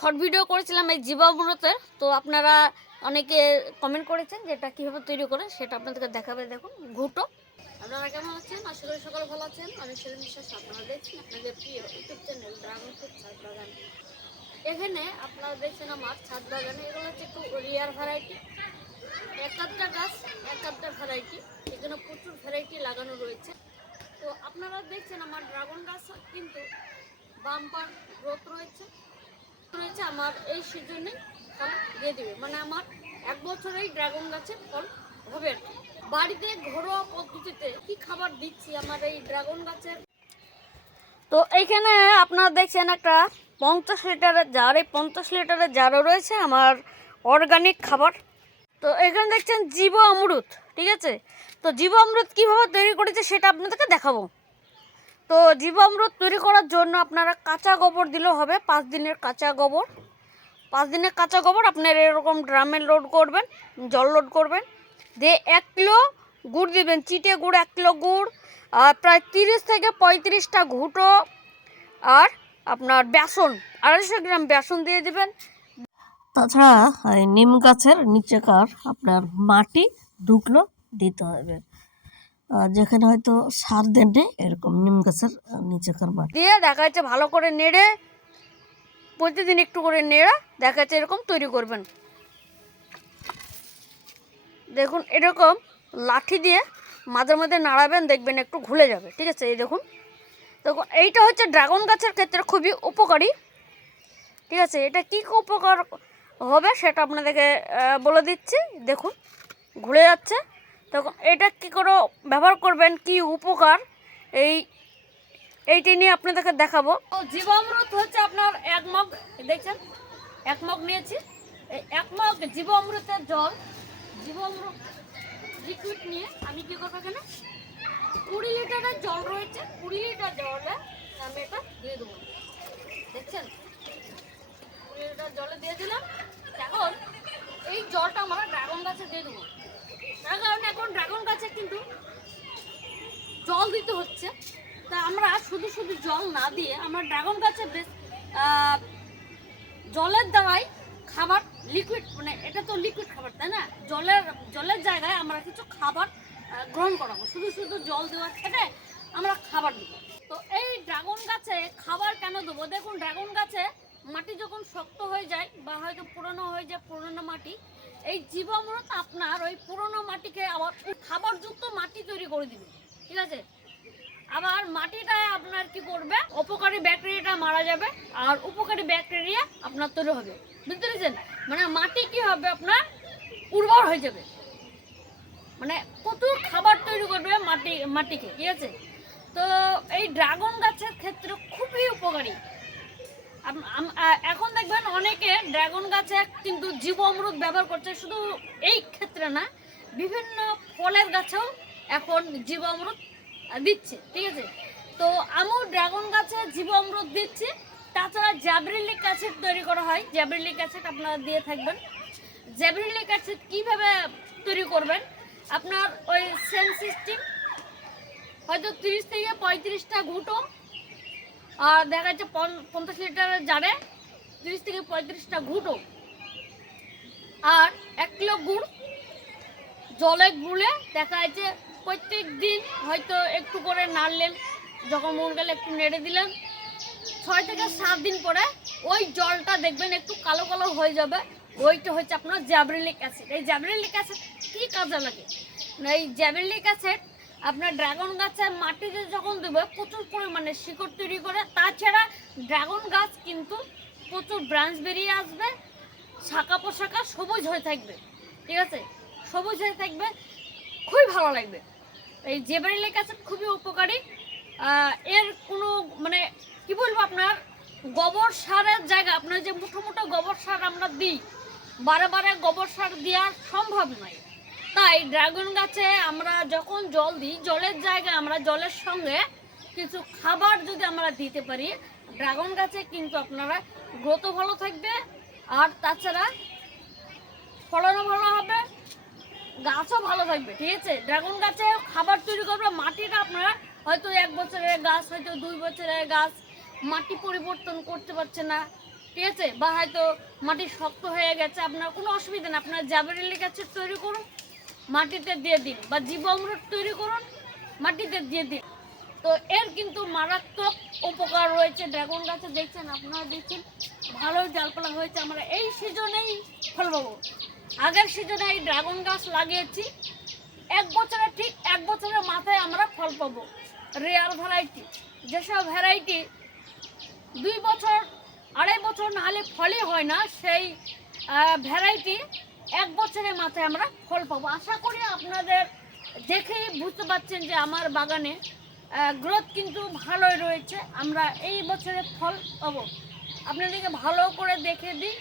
Short video করেছিলাম এই জীবামৃতের তো আপনারা অনেকে কমেন্ট করেছেন যে এটা কীভাবে তৈরি করে সেটা আপনাদেরকে দেখাবে। দেখুন, ঘুটো। আপনারা কেমন আছেন? আশা করি সকালে ভালো আছেন। আমি সেদিন বিশ্বাস, আপনারা দেখছেন আপনাদের প্রিয় ইউটিউব চ্যানেল ড্রাগন ফ্রুট ছাদ বাগান এখানে আপনারা দেখছেন আমার ছাদ বাগানে। এগুলো হচ্ছে একটু রিয়ার ভ্যারাইটি এক আধটা গাছ, এক আধটা ভ্যারাইটি এখানে প্রচুর ভ্যারাইটি লাগানো রয়েছে। তো আপনারা দেখছেন আমার ড্রাগন গাছ, কিন্তু বাম্পার গ্রোথ রয়েছে। রয়েছে আমার এই সিজনে ফল দিয়ে দেবে। মানে আমার এক বছরেই ড্রাগন গাছে ফল হবে বাড়িতে ঘরোয়া পদ্ধতিতে কি খাবার দিচ্ছি আমার এই ড্রাগন গাছের? তো এইখানে আপনারা দেখছেন একটা পঞ্চাশ লিটারের জার এই পঞ্চাশ লিটারের জারও রয়েছে আমার অর্গানিক খাবার। তো এখানে দেখছেন জীব অমৃত ঠিক আছে? তো জীব অমৃত কীভাবে তৈরি করেছে সেটা আপনাদেরকে দেখাবো। তো জীবামৃত তৈরি করার জন্য আপনারা কাঁচা গোবর দিলেও হবে, পাঁচ দিনের কাঁচা গোবর। পাঁচ দিনের কাঁচা গোবর আপনারা এরকম ড্রামে লোড করবেন, জল লোড করবেন। দিয়ে এক কিলো গুড় দিবেন, চিটে গুড় এক কিলো গুড়, আর প্রায় তিরিশ থেকে পঁয়ত্রিশটা ঘুঁটো, আর আপনার বেসন, আড়াইশো গ্রাম বেসন দিয়ে দিবেন। তাছাড়া নিম গাছের নিচেকার আপনার মাটি দুকলো দিতে হবে। যেখানে হয়তো সার দেননি এরকম নিম গাছের নিচেকার মাটি দিয়ে দেখা যাচ্ছে ভালো করে নেড়ে, প্রতিদিন একটু করে নেড়া দেখা যাচ্ছে এরকম তৈরি করবেন। দেখুন, এরকম লাঠি দিয়ে মাঝে মাঝে নাড়াবেন, দেখবেন একটু ঘুলে যাবে, ঠিক আছে? এই দেখুন। দেখুন, এইটা হচ্ছে ড্রাগন গাছের ক্ষেত্রে খুবই উপকারী, ঠিক আছে? এটা কী উপকার হবে সেটা আপনাদেরকে বলে দিচ্ছি। দেখুন ঘুরে যাচ্ছে। তখন এটা কী করে ব্যবহার করবেন? কি উপকার? এই, এইটি নিয়ে আপনাদেরকে দেখাবো। জীবামৃত হচ্ছে আপনার এক মগ, দেখছেন? এক মগ নিয়েছি। এই এক মগ জীবামৃতের জল, জীবামৃত লিকুইড নিয়ে আমি কি করব এখানে? কুড়ি লিটারের জল রয়েছে, কুড়ি লিটার জলে আমি এটা দিয়ে দেবো। দেখছেন? কুড়ি লিটার জলে দিয়ে দিলাম। এখন এই জলটা আমরা ড্রাগন গাছে দিয়ে দেবো। এখন ড্রাগন গাছে কিন্তু জল দিতে হচ্ছে। তা আমরা শুধু শুধু জল না দিয়ে আমরা ড্রাগন গাছে বেশ জলের দ্বারাই খাবার লিকুইড মানে এটা তো লিকুইড খাবার, তাই না? জলের জলের জায়গায় আমরা কিছু খাবার গ্রহণ করাবো। শুধু শুধু জল দেওয়ার খেটে আমরা খাবার দেবো। তো এই ড্রাগন গাছে খাবার কেন দেবো? দেখুন, ড্রাগন গাছে মাটি যখন শক্ত হয়ে যায় বা হয়তো পুরনো হয়ে যায়, পুরনো মাটি এই জীবামৃত আপনার ওই পুরনো মাটিকে আবার খাবারযুক্ত মাটি তৈরি করে দিবে, ঠিক আছে? আবার মাটিটায় আপনার কি করবে? উপকারী ব্যাকটেরিয়াটা মারা যাবে আর উপকারী ব্যাকটেরিয়া আপনার তৈরি হবে। বুঝতে পেরেছেন? মানে মাটি কি হবে আপনার? উর্বর হয়ে যাবে। মানে প্রচুর খাবার তৈরি করবে মাটি, মাটিকে, ঠিক আছে? তো এই ড্রাগন গাছের ক্ষেত্রে খুবই উপকারী। এখন দেখবেন অনেকে ড্রাগন গাছে কিন্তু জীব অমৃত ব্যবহার করছে, শুধু এই ক্ষেত্রে না, বিভিন্ন ফলের গাছেও এখন জীব অমৃত দিচ্ছে, ঠিক আছে? তো আমিও ড্রাগন গাছে জীব অমৃত দিচ্ছি, তাছাড়া জ্যাবরিলিক অ্যাসিড তৈরি করা হয় জ্যাবরিলিক অ্যাসিড আপনারা দিয়ে থাকবেন। জ্যাবরিলিক অ্যাসিড কীভাবে তৈরি করবেন? আপনার ওই সেন সিস্টেম হয়তো তিরিশ থেকে পঁয়ত্রিশটা ঘুটো দেখা যাচ্ছে পঞ্চাশ লিটারের জারে তিরিশ থেকে পঁয়ত্রিশটা ঘুটো। আর এক কিলো গুড় জলে গুলে দেখা যাচ্ছে প্রত্যেক দিন হয়তো একটু করে নাড়লেন, যখন মন গেলে একটু নেড়ে দিলেন। ছয় থেকে সাত দিন পরে ওই জলটা দেখবেন একটু কালো কালো হয়ে যাবে। ওইটা হচ্ছে আপনার জ্যাবরিলিক অ্যাসিড। এই জ্যাবরিলিক অ্যাসিড কী কাজে লাগে? এই জ্যাবরিলিক অ্যাসিড আপনার ড্রাগন গাছের মাটিতে যখন দেবে, প্রচুর পরিমাণে শিকড় তৈরি করে, তাছাড়া ড্রাগন গাছ কিন্তু প্রচুর ব্রাঞ্চ বেরিয়ে আসবে, শাখা পোশাখা সবুজ হয়ে থাকবে, ঠিক আছে? সবুজ হয়ে থাকবে, খুবই ভালো লাগবে। এই জেবারিলিক অ্যাসিড খুবই উপকারী। এর কোনো মানে কি বলব আপনার, গোবর সারের জায়গা, আপনার যে মুঠো মুঠো গোবর সার আমরা দিই, বারে বারে গোবর সার দেওয়া সম্ভব নয়। তাই ড্রাগন গাছে আমরা যখন জল দিই, জলের জায়গায় আমরা জলের সঙ্গে কিছু খাবার যদি আমরা দিতে পারি, ড্রাগন গাছে কিন্তু আপনারা গ্রোথও ভালো থাকবে, আর তাছাড়া ফলনও ভালো হবে, গাছও ভালো থাকবে, ঠিক আছে? ড্রাগন গাছে খাবার তৈরি করবে, মাটিটা আপনারা হয়তো এক বছরের গাছ, হয়তো দুই বছরের গাছ, মাটি পরিবর্তন করতে পারছে না, ঠিক আছে? বা হয়তো মাটি শক্ত হয়ে গেছে, আপনার কোনো অসুবিধা নেই, আপনার জাবেরিলি গাছের তৈরি করুন মাটিতে দিয়ে দিন বা জীবামৃত তৈরি করুন, মাটিতে দিয়ে দিন। তো এর কিন্তু মারাত্মক উপকার রয়েছে ড্রাগন গাছে, দেখছেন আপনারা দেখছেন? ভালোই ডালপালা হয়েছে। আমরা এই সিজনেই ফল পাবো আগের সিজনে এই ড্রাগন গাছ লাগিয়েছি। এক বছরে, ঠিক এক বছরের মাথায় আমরা ফল পাবো। Rare variety. যেসব ভ্যারাইটি দুই বছর, আড়াই বছর না হলে ফলই হয় না, সেই ভ্যারাইটি এক বছরের মাথায় আমরা ফল পাবো। আশা করি আপনাদের দেখেই বুঝতে পারছেন যে আমার বাগানে গ্রোথ কিন্তু ভালোই রয়েছে। আমরা এই বছরে ফল পাবো। আপনাদেরকে ভালো করে দেখে দিই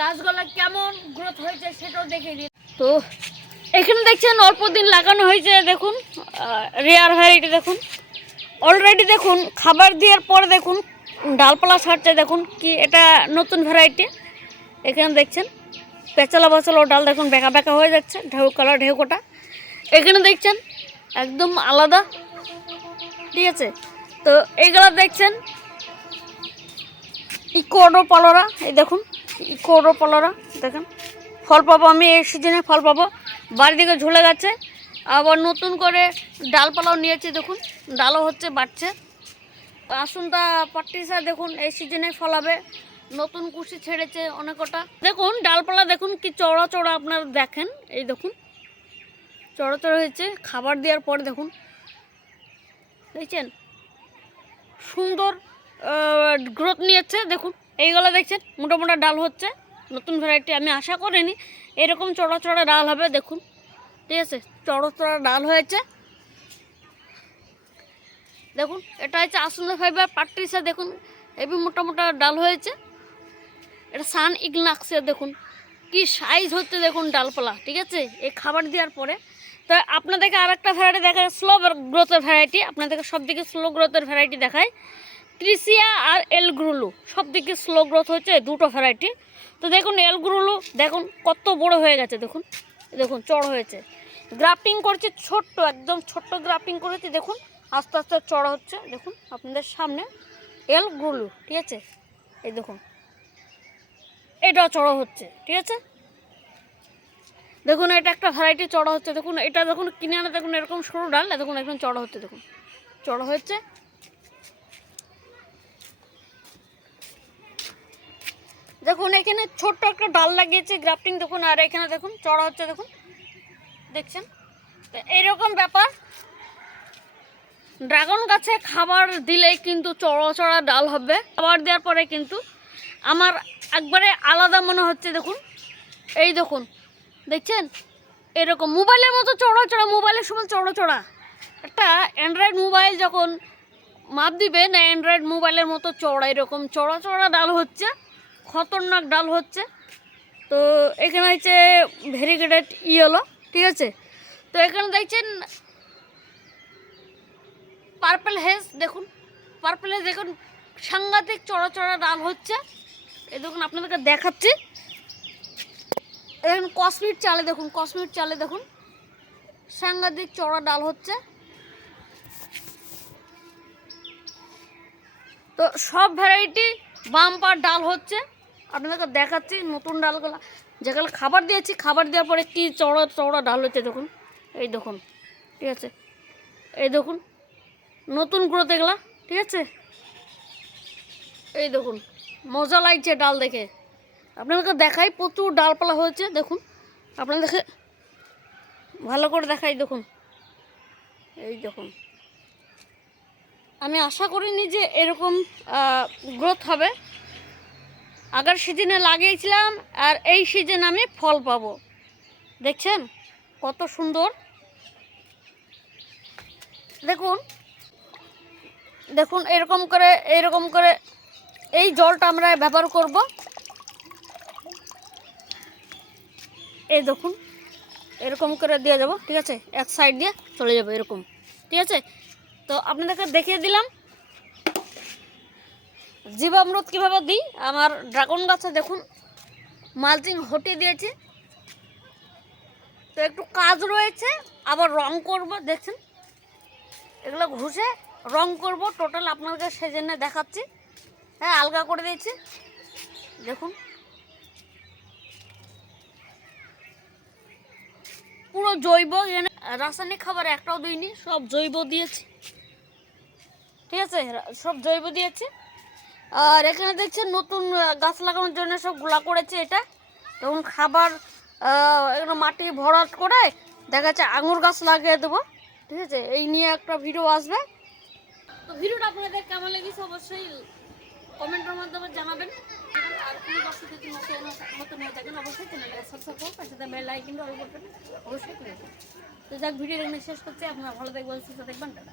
গাছগুলা কেমন গ্রোথ হয়েছে সেটাও দেখে দিই। তো এখানে দেখছেন অল্প দিন লাগানো হয়েছে, দেখুন রেয়ার ভ্যারাইটি দেখুন। অলরেডি দেখুন, খাবার দেওয়ার পরে দেখুন, ডালপালা ছাড়ছে দেখুন কি এটা নতুন ভ্যারাইটি এখানে দেখছেন পেঁচালা বাচালো ডাল দেখুন বেঁকা বেঁকা হয়ে যাচ্ছে, ঢেউ কালার, ঢেউ কোটা এখানে দেখছেন, একদম আলাদা, ঠিক আছে? তো এইগুলো দেখছেন ইকোডো পালোরা, এই দেখুন ইকোডো পালোরা, দেখেন। ফল পাবো আমি এই সিজনে, ফল পাবো। বাড়ি দিকে ঝুলে গেছে, আবার নতুন করে ডালপালাও নিয়েছি, দেখুন, ডালও হচ্ছে, বাড়ছে। আসুন তা, পাট্টিসা দেখুন, এই সিজনে ফলাবে। নতুন কুশি ছেড়েছে অনেকটা দেখুন, ডালপালা দেখুন কি চড়া চড়া আপনারা দেখেন। এই দেখুন, চড়া চড়া হয়েছে। খাবার দেওয়ার পর দেখুন, দেখছেন? সুন্দর গ্রোথ নিয়েছে। দেখুন, এইগুলো দেখছেন, মোটা মোটা ডাল হচ্ছে। নতুন ভ্যারাইটি আমি আশা করিনি এরকম চড়া চড়া ডাল হবে। দেখুন, ঠিক আছে, চড়া চড়া ডাল হয়েছে। দেখুন, এটা হচ্ছে আসুন্দর ফাইবার, পাট্রিসা দেখুন, এবি মোটা মোটা ডাল হয়েছে। এটা সান ইগনাক্সে দেখুন। কি সাইজ হচ্ছে দেখুন ডালপালা, ঠিক আছে? এই খাবার দেওয়ার পরে। তো আপনাদেরকে আর একটা ভ্যারাইটি দেখায় স্লো গ্রোথের ভ্যারাইটি আপনাদেরকে সব দিকে স্লো গ্রোথের ভ্যারাইটি দেখায় ত্রিসিয়া আর এলগ্রুলু সব দিকে স্লো গ্রোথ হচ্ছে দুটো ভ্যারাইটি তো দেখুন এলগ্রুলু দেখুন কত বড় হয়ে গেছে, দেখুন। দেখুন, চড় হয়েছে। গ্রাফটিং করছে ছোট্ট, একদম ছোট্ট গ্রাফটিং করেছে, দেখুন। আস্তে আস্তে চড়া হচ্ছে, দেখুন আপনাদের সামনে এলগ্রুলু ঠিক আছে? এই দেখুন। এটাও চড়া হচ্ছে, ঠিক আছে? দেখুন, এটা একটা ভ্যারাইটি চড়া হচ্ছে। দেখুন, এটা দেখুন, কিনে আনা, দেখুন, এরকম সরু ডাল দেখুন, একদম চড়া হচ্ছে, দেখুন। চড়া হচ্ছে। দেখুন, এখানে ছোট্ট একটা ডাল লাগিয়েছে গ্রাফটিং দেখুন, আর এখানে দেখুন, চড়া হচ্ছে, দেখুন। দেখছেন? তো এইরকম ব্যাপার। ড্রাগন গাছে খাবার দিলেই কিন্তু চড়া চড়া ডাল হবে। খাবার দেওয়ার পরে কিন্তু আমার একবারে আলাদা মনে হচ্ছে, দেখুন। এই দেখুন, দেখছেন? এরকম মোবাইলের মতো চড়া চড়া, মোবাইলের সময় চড়া চড়া। একটা অ্যান্ড্রয়েড মোবাইল যখন মাপ দিবে, না অ্যান্ড্রয়েড মোবাইলের মতো চড়া, এরকম চড়া চড়া ডাল হচ্ছে, খতরনাক ডাল হচ্ছে। তো এখানে হচ্ছে ভেরিগেটেড ইয়েলো, ঠিক আছে? তো এখানে দেখছেন পার্পেল হেজ দেখুন। পার্পেল হেজ দেখুন, সাংঘাতিক চড়া চড়া ডাল হচ্ছে। এই দেখুন, আপনাদেরকে দেখাচ্ছি। দেখুন কসমিট চালে দেখুন কসমিট চালে দেখুন। সাংঘাতিক চড়া ডাল হচ্ছে। তো সব ভ্যারাইটি বাম্পার ডাল হচ্ছে। আপনাদেরকে দেখাচ্ছি নতুন ডালগুলো। যেগুলো খাবার দিয়েছি, খাবার দেওয়ার পরে কি চড়া চড়া ডাল হচ্ছে দেখুন। এই দেখুন, ঠিক আছে। এই দেখুন, নতুন গ্রোথ এগুলা, ঠিক আছে। এই দেখুন মজা লাগছে ডাল দেখে। আপনাদেরকে দেখাই প্রচুর ডালপালা হয়েছে, দেখুন। আপনাদেরকে ভালো করে দেখাই, দেখুন। এই দেখুন। আমি আশা করিনি যে এরকম গ্রোথ হবে। আগের সিজনে লাগিয়েছিলাম, আর এই সিজন আমি ফল পাবো। দেখছেন? কত সুন্দর। দেখুন। দেখুন, এরকম করে এরকম করে এই জলটা আমরা ব্যবহার করব। এই দেখুন, এরকম করে দিয়ে যাব ঠিক আছে? এক সাইড দিয়ে চলে যাবে এরকম, ঠিক আছে? তো আপনাদেরকে দেখিয়ে দিলাম, জীবামৃত কীভাবে দিই? আমার ড্রাগন গাছে দেখুন, মালচিং হটিয়ে দিয়েছি। তো একটু কাজ রয়েছে, আবার রং করব, দেখছেন? এগুলো ঘষে রং করব, টোটাল আপনাদেরকে সেজন্য দেখাচ্ছি। হ্যাঁ আলগা করে দিয়েছি। দেখুন। পুরো জৈব এখানে রাসায়নিক খাবার একটাও দিইনি, সব জৈব দিয়েছি। ঠিক আছে? সব জৈব দিয়েছি। আর এখানে দেখছেন, নতুন গাছ লাগানোর জন্য সবগুলা করেছে এটা। তখন খাবার এগুলো মাটি ভরাট করে দেখা যাচ্ছে আঙুর গাছ লাগিয়ে দেবো। ঠিক আছে? এই নিয়ে একটা ভিডিও আসবে। তো ভিডিওটা আপনাদের কেমন লেগেছে অবশ্যই কমেন্টের মাধ্যমে জানাবেন। আর কোনো দর্শক যদি নতুন নতুন হয়ে থাকেন অবশ্যই চ্যানেলটা সাবস্ক্রাইব করুন পাশে বেল আইকনটা করবেন। অবশ্যই করে দেবেন তো যাক ভিডিও এখানে শেষ করছি। আপনারা ভালো দেখবেন সুস্থ দেখবেন টাটা।